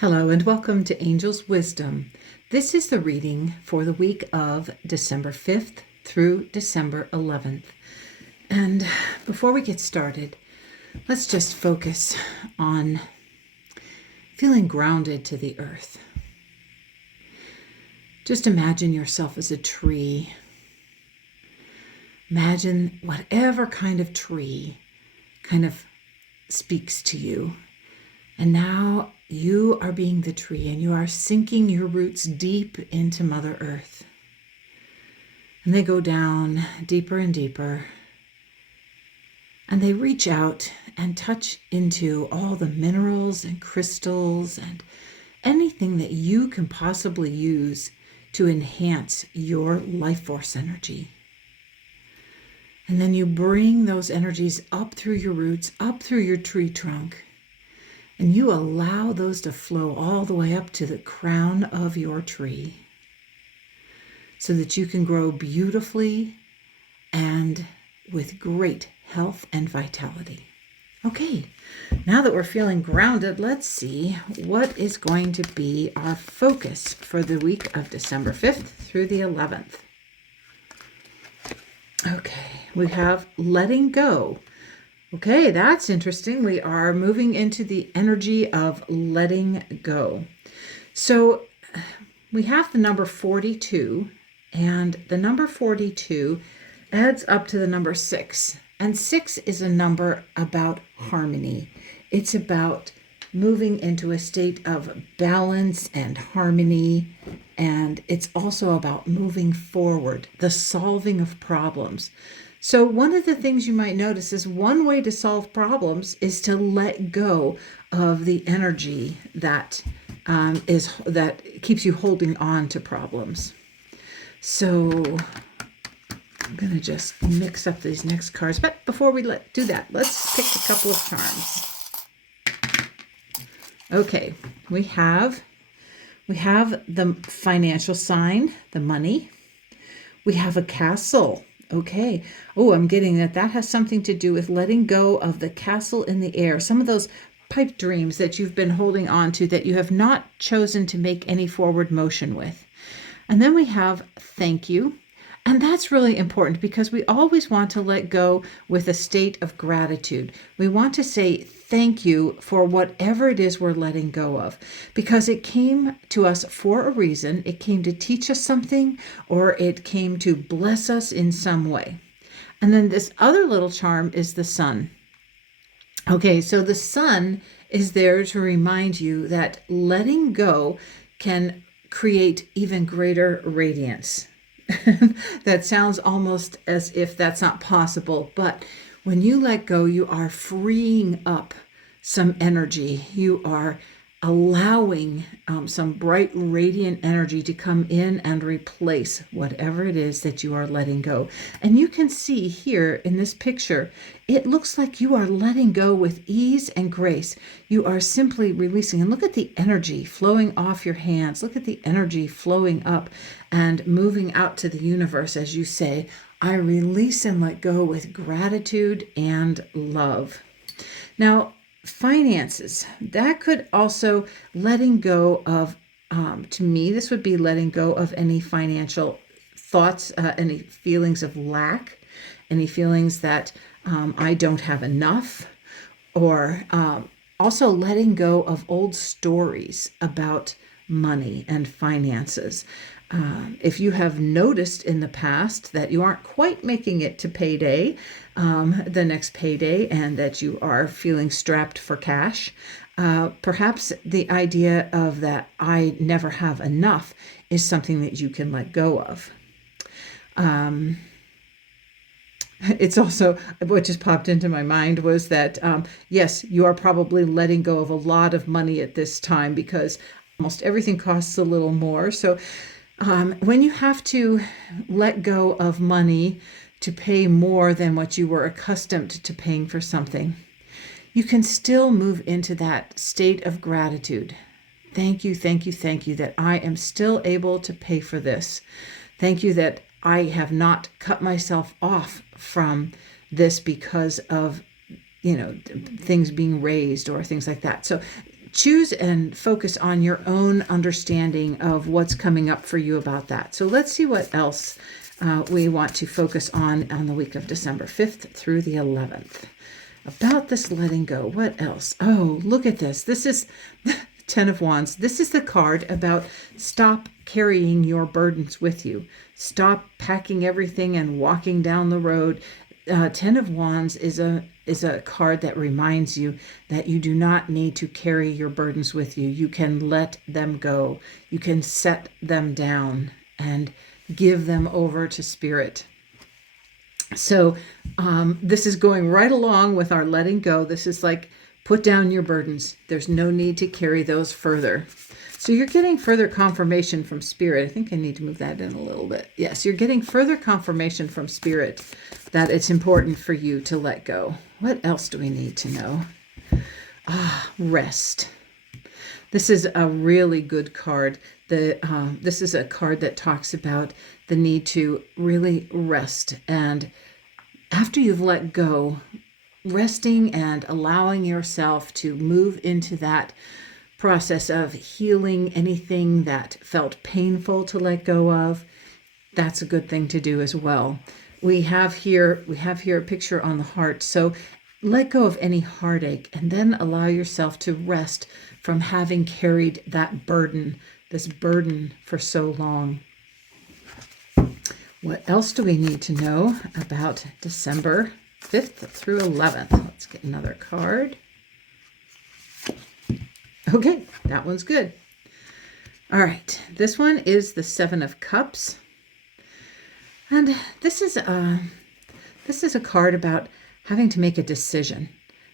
Hello and welcome to Angel's Wisdom. This is the reading for the week of December 5th through December 11th. And before we get started, let's just focus on feeling grounded to the earth. Just imagine yourself as a tree. Imagine whatever kind of tree kind of speaks to you. And now you are being the tree and you are sinking your roots deep into Mother Earth. And they go down deeper and deeper. And they reach out and touch into all the minerals and crystals and anything that you can possibly use to enhance your life force energy. And then you bring those energies up through your roots, up through your tree trunk. And you allow those to flow all the way up to the crown of your tree so that you can grow beautifully and with great health and vitality. Okay, now that we're feeling grounded, let's see what is going to be our focus for the week of December 5th through the 11th. Okay, we have letting go. Okay, that's interesting. We are moving into the energy of letting go. So we have the number 42, and the number 42 adds up to the number 6. And 6 is a number about harmony. It's about moving into a state of balance and harmony. And it's also about moving forward, the solving of problems. So one of the things you might notice is one way to solve problems is to let go of the energy that keeps you holding on to problems. So I'm going to just mix up these next cards. But before we do that, let's pick a couple of charms. Okay, we have the financial sign, the money. We have a castle. Okay. Oh, I'm getting that has something to do with letting go of the castle in the air. Some of those pipe dreams that you've been holding on to that you have not chosen to make any forward motion with. And then we have thank you. And that's really important because we always want to let go with a state of gratitude. We want to say thank you for whatever it is we're letting go of because it came to us for a reason. It came to teach us something or it came to bless us in some way. And then this other little charm is the sun. Okay, so the sun is there to remind you that letting go can create even greater radiance. That sounds almost as if that's not possible, but when you let go, you are freeing up some energy. You are allowing some bright, radiant energy to come in and replace whatever it is that you are letting go. And you can see here in this picture, it looks like you are letting go with ease and grace. You are simply releasing. And look at the energy flowing off your hands. Look at the energy flowing up and moving out to the universe as you say, I release and let go with gratitude and love. Now, finances, that could also letting go of, to me, this would be letting go of any financial thoughts, any feelings of lack, any feelings that I don't have enough, or also letting go of old stories about money and finances. If you have noticed in the past that you aren't quite making it to payday, the next payday, and that you are feeling strapped for cash, perhaps the idea of that I never have enough is something that you can let go of. It's also, what just popped into my mind was that, yes, you are probably letting go of a lot of money at this time because almost everything costs a little more. So when you have to let go of money to pay more than what you were accustomed to paying for something, you can still move into that state of gratitude. Thank you, thank you, thank you that I am still able to pay for this. Thank you that I have not cut myself off from this because of, things being raised or things like that. So choose and focus on your own understanding of what's coming up for you about that. So let's see what else we want to focus on the week of December 5th through the 11th. About this letting go, what else? Oh, look at this. This is Ten of Wands. This is the card about stop carrying your burdens with you. Stop packing everything and walking down the road. Ten of Wands is a card that reminds you that you do not need to carry your burdens with you. You can let them go. You can set them down and give them over to Spirit. So this is going right along with our letting go. This is like, put down your burdens. There's no need to carry those further. So you're getting further confirmation from Spirit. I think I need to move that in a little bit. Yes, you're getting further confirmation from Spirit that it's important for you to let go. What else do we need to know? Rest. This is a really good card. This is a card that talks about the need to really rest. And after you've let go, resting and allowing yourself to move into that process of healing anything that felt painful to let go of, that's a good thing to do as well. We have here a picture on the heart. So let go of any heartache and then allow yourself to rest from having carried that burden, this burden for so long. What else do we need to know about December 5th through 11th? Let's get another card. Okay, that one's good. All right, this one is the Seven of Cups. And this is a card about having to make a decision,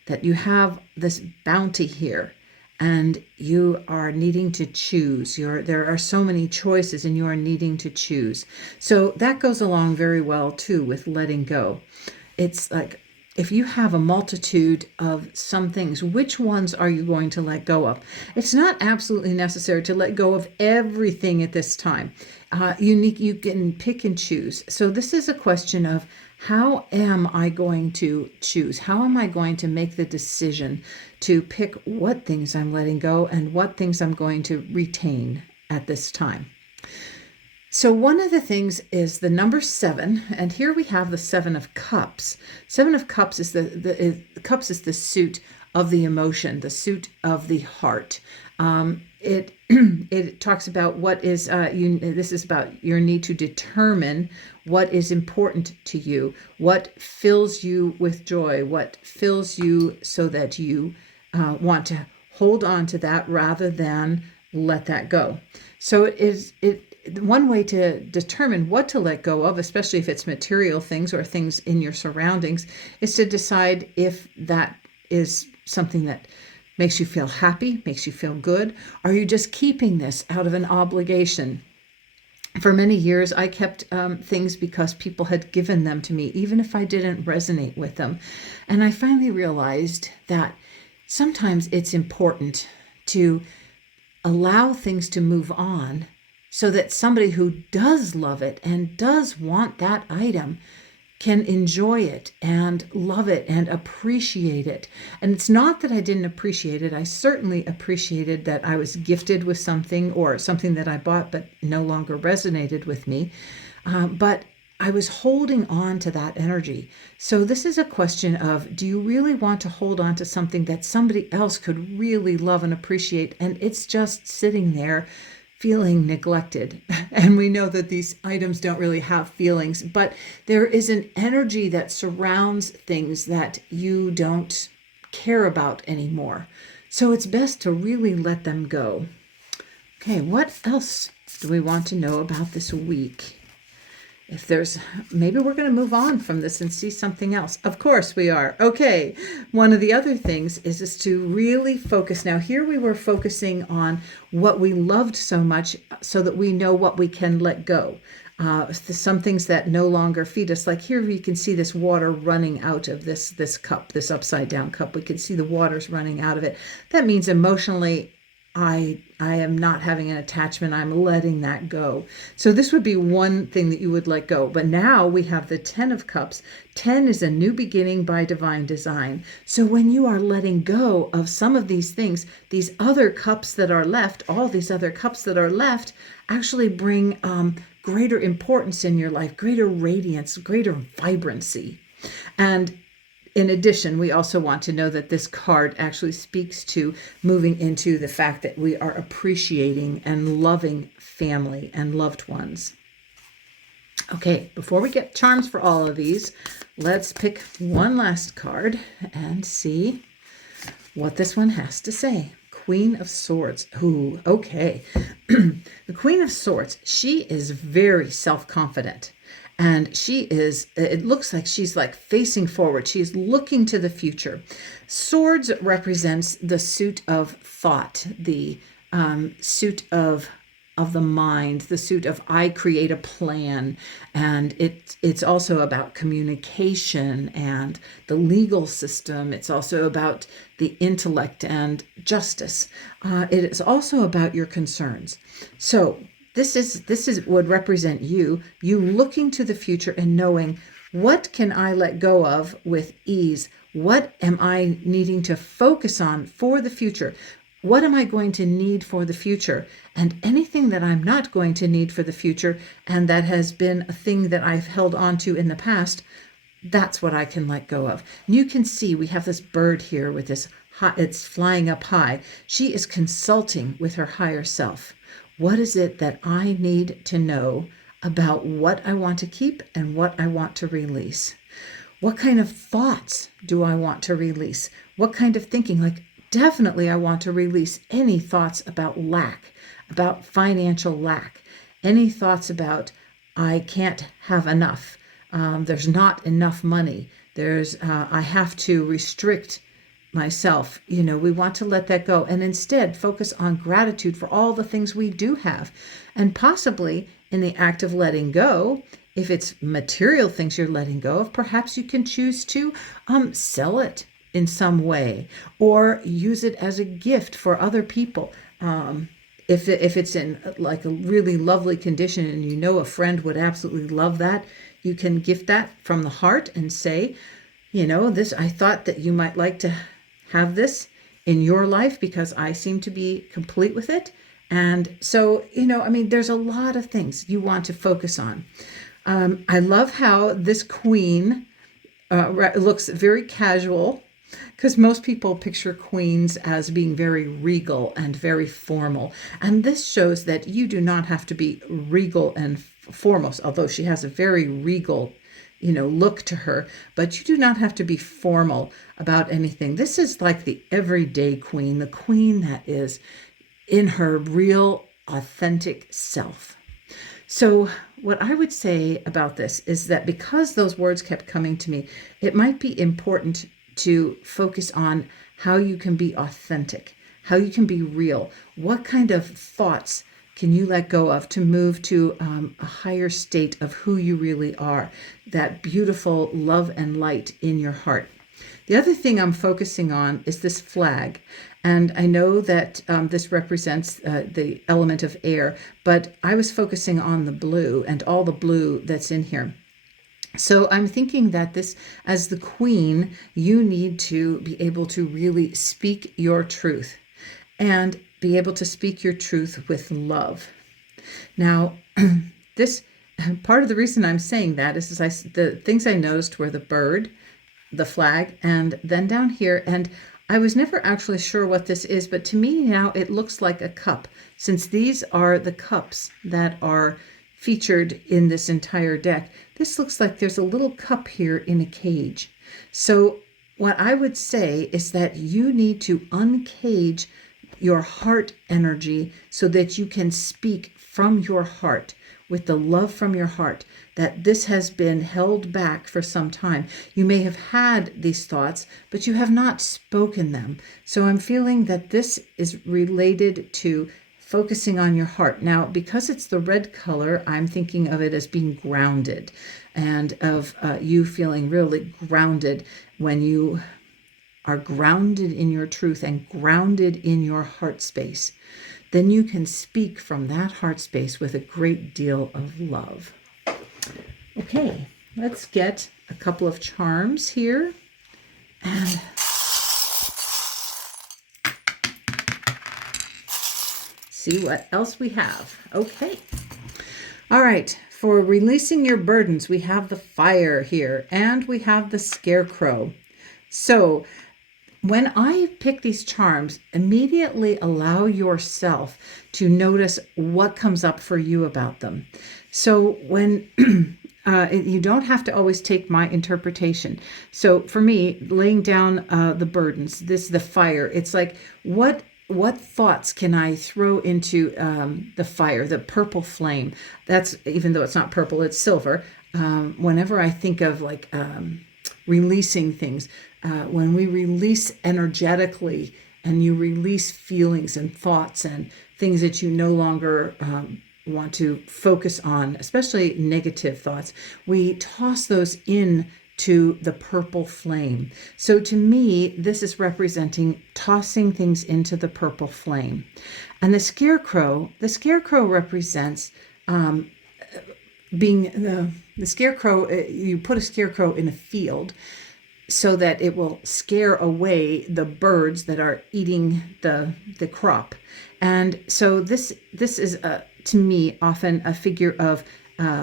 that you have this bounty here and you are needing to choose. There are so many choices and you are needing to choose. So that goes along very well too with letting go. It's like, if you have a multitude of some things, which ones are you going to let go of? It's not absolutely necessary to let go of everything at this time. You can pick and choose. So this is a question of, how am I going to choose? How am I going to make the decision to pick what things I'm letting go and what things I'm going to retain at this time? So one of the things is the number 7, and here we have the 7 of Cups. 7 of Cups is the Cups is the suit of the emotion, the suit of the heart. It talks about what is this is about your need to determine what is important to you, what fills you with joy, what fills you so that you want to hold on to that rather than let that go. So one way to determine what to let go of, especially if it's material things or things in your surroundings, is to decide if that is something that makes you feel happy, makes you feel good. Are you just keeping this out of an obligation? For many years, I kept things because people had given them to me, even if I didn't resonate with them. And I finally realized that sometimes it's important to allow things to move on so that somebody who does love it and does want that item can enjoy it and love it and appreciate it. And it's not that I didn't appreciate it. I certainly appreciated that I was gifted with something or something that I bought but no longer resonated with me. But I was holding on to that energy. So this is a question of, do you really want to hold on to something that somebody else could really love and appreciate, and it's just sitting there feeling neglected? And we know that these items don't really have feelings, but there is an energy that surrounds things that you don't care about anymore. So it's best to really let them go. Okay, what else do we want to know about this week? If there's, maybe we're going to move on from this and see something else. Of course we are. Okay. One of the other things is to really focus. Now here we were focusing on what we loved so much so that we know what we can let go. Some things that no longer feed us, like here you can see this water running out of this cup, this upside down cup. We can see the water's running out of it. That means emotionally I am not having an attachment. I'm letting that go. So this would be one thing that you would let go. But now we have the 10 of Cups. 10 is a new beginning by divine design. So when you are letting go of some of these things, these other cups that are left, all these other cups that are left, actually bring greater importance in your life, greater radiance, greater vibrancy. And in addition, we also want to know that this card actually speaks to moving into the fact that we are appreciating and loving family and loved ones. Okay, before we get charms for all of these, let's pick one last card and see what this one has to say. Queen of Swords. Ooh, okay. The Queen of Swords, she is very self-confident. And she is, it looks like she's like facing forward. She's looking to the future. Swords represents the suit of thought, the suit of the mind, the suit of I create a plan. And it's also about communication and the legal system. It's also about the intellect and justice. It is also about your concerns. So this is would represent you looking to the future and knowing, what can I let go of with ease? What am I needing to focus on for the future? What am I going to need for the future? And anything that I'm not going to need for the future, and that has been a thing that I've held on to in the past, that's what I can let go of. And you can see we have this bird here with this, it's flying up high. She is consulting with her higher self. What is it that I need to know about what I want to keep and what I want to release? What kind of thoughts do I want to release? What kind of thinking? Like, definitely I want to release any thoughts about lack, about financial lack, any thoughts about I can't have enough. There's not enough money. I have to restrict myself. We want to let that go and instead focus on gratitude for all the things we do have. And possibly in the act of letting go, if it's material things you're letting go of, perhaps you can choose to sell it in some way or use it as a gift for other people. If it's in like a really lovely condition and a friend would absolutely love that, you can gift that from the heart and say, I thought that you might like to have this in your life because I seem to be complete with it. And so, there's a lot of things you want to focus on. I love how this queen looks very casual, because most people picture queens as being very regal and very formal. And this shows that you do not have to be regal and foremost, although she has a very regal look to her, but you do not have to be formal about anything. This is like the everyday queen, the queen that is in her real, authentic self. So what I would say about this is that because those words kept coming to me, it might be important to focus on how you can be authentic, how you can be real. What kind of thoughts can you let go of to move to a higher state of who you really are, that beautiful love and light in your heart? The other thing I'm focusing on is this flag. And I know that this represents the element of air, but I was focusing on the blue and all the blue that's in here. So I'm thinking that this, as the queen, you need to be able to really speak your truth and be able to speak your truth with love. Now, this part of the reason I'm saying that is the things I noticed were the bird, the flag, and then down here, and I was never actually sure what this is, but to me now it looks like a cup, since these are the cups that are featured in this entire deck. This looks like there's a little cup here in a cage. So what I would say is that you need to uncage your heart energy so that you can speak from your heart with the love from your heart, that this has been held back for some time. You may have had these thoughts, but you have not spoken them. So I'm feeling that this is related to focusing on your heart. Now, because it's the red color, I'm thinking of it as being grounded, and of you feeling really grounded when you are grounded in your truth and grounded in your heart space, then you can speak from that heart space with a great deal of love. Okay, let's get a couple of charms here. And see what else we have. Okay. All right. For releasing your burdens, we have the fire here and we have the scarecrow. So when I pick these charms, immediately allow yourself to notice what comes up for you about them. So when you don't have to always take my interpretation. So for me, laying down the burdens, the fire, it's like, what thoughts can I throw into the fire, the purple flame? That's, even though it's not purple, it's silver. Whenever I think of like releasing things, when we release energetically and you release feelings and thoughts and things that you no longer want to focus on, especially negative thoughts, we toss those in to the purple flame. So to me, this is representing tossing things into the purple flame. And the scarecrow represents being the scarecrow. You put a scarecrow in a field so that it will scare away the birds that are eating the crop. And so this is to me often a figure of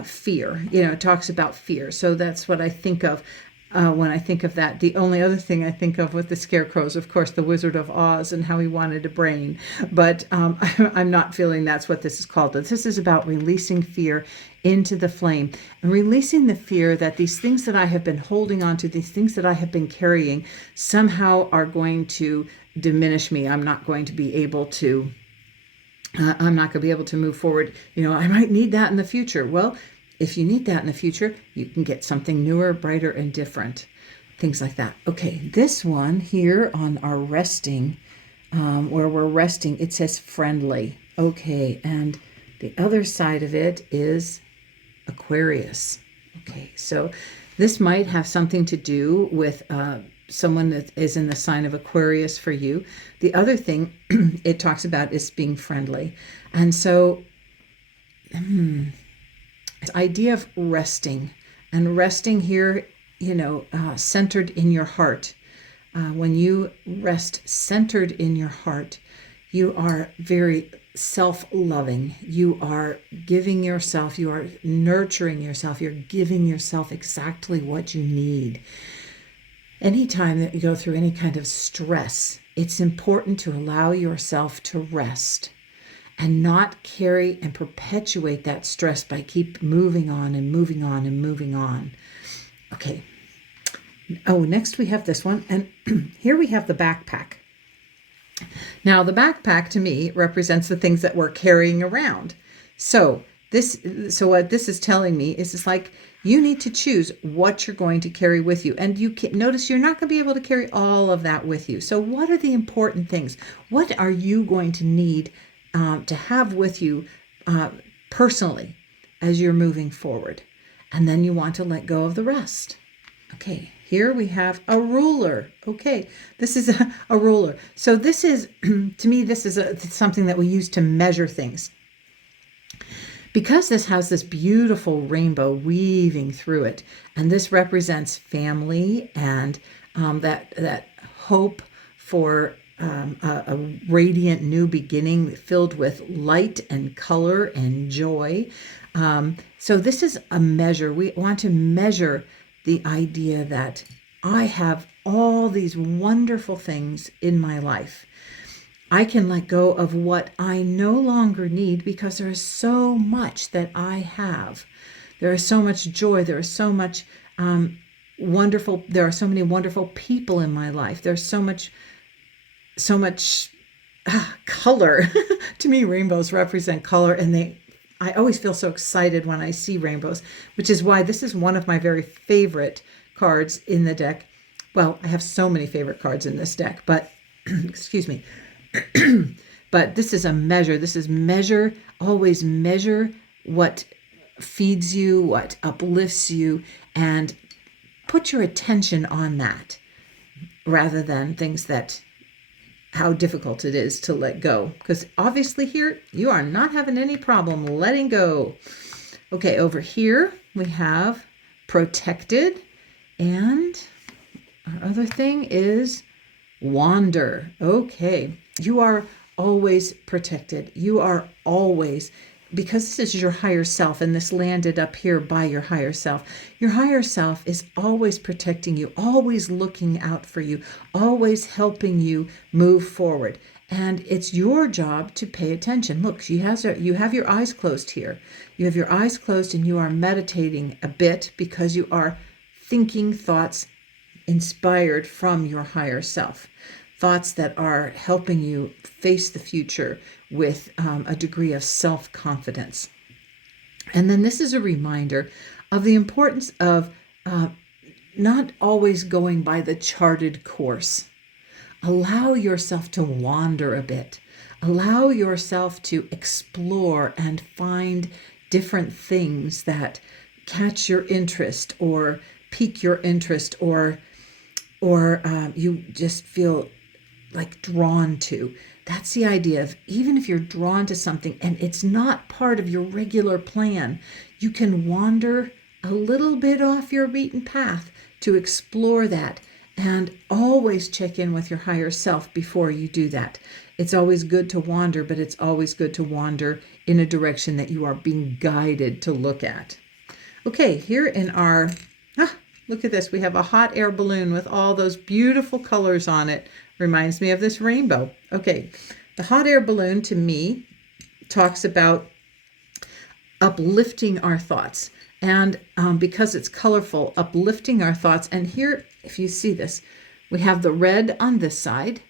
fear. It talks about fear. So that's what I think of when I think of that. The only other thing I think of with the scarecrow is, of course, the Wizard of Oz and how he wanted a brain. But I'm not feeling that's what this is called. But this is about releasing fear into the flame and releasing the fear that these things that I have been holding on to, these things that I have been carrying, somehow are going to diminish me. I'm not going to be able to move forward. I might need that in the future. Well, if you need that in the future, you can get something newer, brighter, and different. Things like that. Okay, this one here on our resting, where we're resting, it says friendly. Okay, and the other side of it is Aquarius. Okay, so this might have something to do with someone that is in the sign of Aquarius for you. The other thing it talks about is being friendly. And so this idea of resting, and resting here, centered in your heart. When you rest centered in your heart, you are very self-loving. You are giving yourself, you are nurturing yourself, you're giving yourself exactly what you need. Anytime that you go through any kind of stress, it's important to allow yourself to rest and not carry and perpetuate that stress by keep moving on and moving on and moving on. Okay. Oh, next we have this one. And here we have the backpack. Now, the backpack to me represents the things that we're carrying around. So what this is telling me is it's like you need to choose what you're going to carry with you. And you can notice you're not going to be able to carry all of that with you. So what are the important things? What are you going to need to have with you personally as you're moving forward? And then you want to let go of the rest. Okay, here we have a ruler. Okay, this is a ruler. So this is, to me, this is something that we use to measure things. Because this has this beautiful rainbow weaving through it, and this represents family and that hope for a radiant new beginning filled with light and color and joy. So this is a measure. We want to measure the idea that I have all these wonderful things in my life. I can let go of what I no longer need because there is so much that I have. There is so much joy. There is so much there are so many wonderful people in my life. There's so much color. To me, rainbows represent color, and I always feel so excited when I see rainbows, which is why this is one of my very favorite cards in the deck. Well, I have so many favorite cards in this deck, but excuse me. But this is a measure. This is measure. Always measure what feeds you, what uplifts you, and put your attention on that. rather than things that how difficult it is to let go. Because obviously here you are not having any problem letting go. Okay, over here we have protected, and our other thing is wander. Okay, you are always protected. You are always, because this is your higher self, and this landed up here by your higher self. Your higher self is always protecting you, always looking out for you, always helping you move forward. And it's your job to pay attention. Look, you have your eyes closed here. You have your eyes closed and you are meditating a bit because you are thinking thoughts inspired from your higher self. Thoughts that are helping you face the future with a degree of self-confidence. And then this is a reminder of the importance of not always going by the charted course. Allow yourself to wander a bit. Allow yourself to explore and find different things that catch your interest or pique your interest, or you just feel like drawn to. That's the idea of, even if you're drawn to something and it's not part of your regular plan, you can wander a little bit off your beaten path to explore that. And always check in with your higher self before you do that. It's always good to wander, but it's always good to wander in a direction that you are being guided to look at. Okay, here in our, look at this. We have a hot air balloon with all those beautiful colors on it. Reminds me of this rainbow. Okay, the hot air balloon to me talks about uplifting our thoughts. And because it's colorful, uplifting our thoughts. And here, if you see this, we have the red on this side.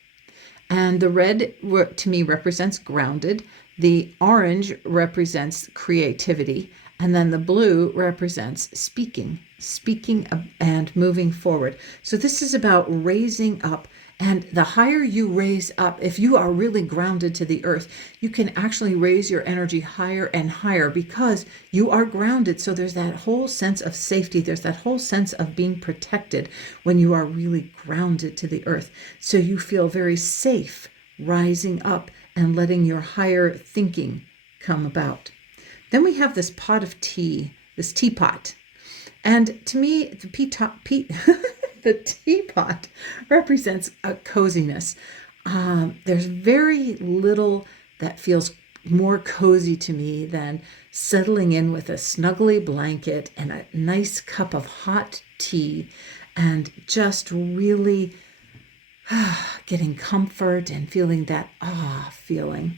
And the red, to me, represents grounded. The orange represents creativity. And then the blue represents speaking and moving forward. So this is about raising up. And the higher you raise up, if you are really grounded to the earth, you can actually raise your energy higher and higher because you are grounded. So there's that whole sense of safety. There's that whole sense of being protected when you are really grounded to the earth. So you feel very safe rising up and letting your higher thinking come about. Then we have this pot of tea, this teapot. And to me, the teapot represents a coziness. There's very little that feels more cozy to me than settling in with a snuggly blanket and a nice cup of hot tea and just really getting comfort and feeling that feeling.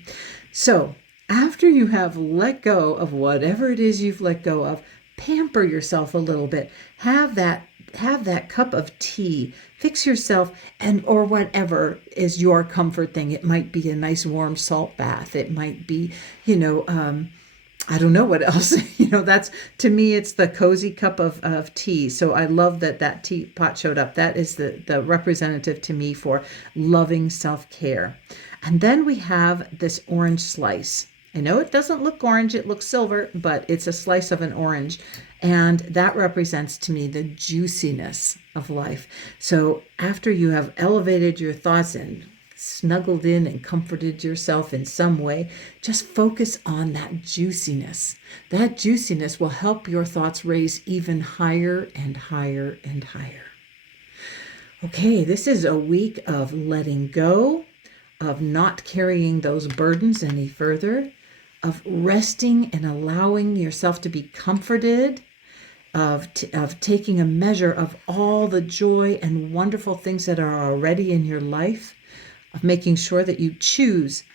So after you have let go of whatever it is you've let go of, pamper yourself a little bit. Have that cup of tea. Fix yourself, or whatever is your comfort thing. It might be a nice warm salt bath. It might be, I don't know what else. That's, to me, it's the cozy cup of tea. So I love that teapot showed up. That is the representative to me for loving self-care. And then we have this orange slice. I know it doesn't look orange, it looks silver, but it's a slice of an orange. And that represents to me the juiciness of life. So after you have elevated your thoughts and snuggled in and comforted yourself in some way, just focus on that juiciness. That juiciness will help your thoughts raise even higher and higher and higher. Okay, this is a week of letting go, of not carrying those burdens any further, of resting and allowing yourself to be comforted, of taking a measure of all the joy and wonderful things that are already in your life, of making sure that you choose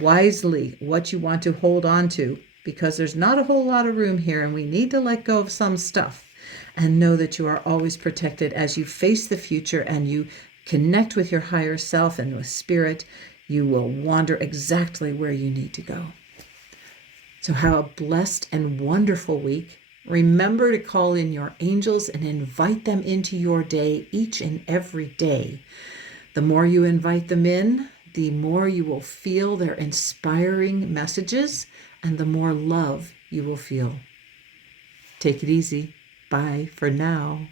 wisely what you want to hold on to, because there's not a whole lot of room here and we need to let go of some stuff, and know that you are always protected as you face the future and you connect with your higher self and with spirit. You will wander exactly where you need to go. So have a blessed and wonderful week. Remember to call in your angels and invite them into your day each and every day. The more you invite them in, the more you will feel their inspiring messages and the more love you will feel. Take it easy. Bye for now.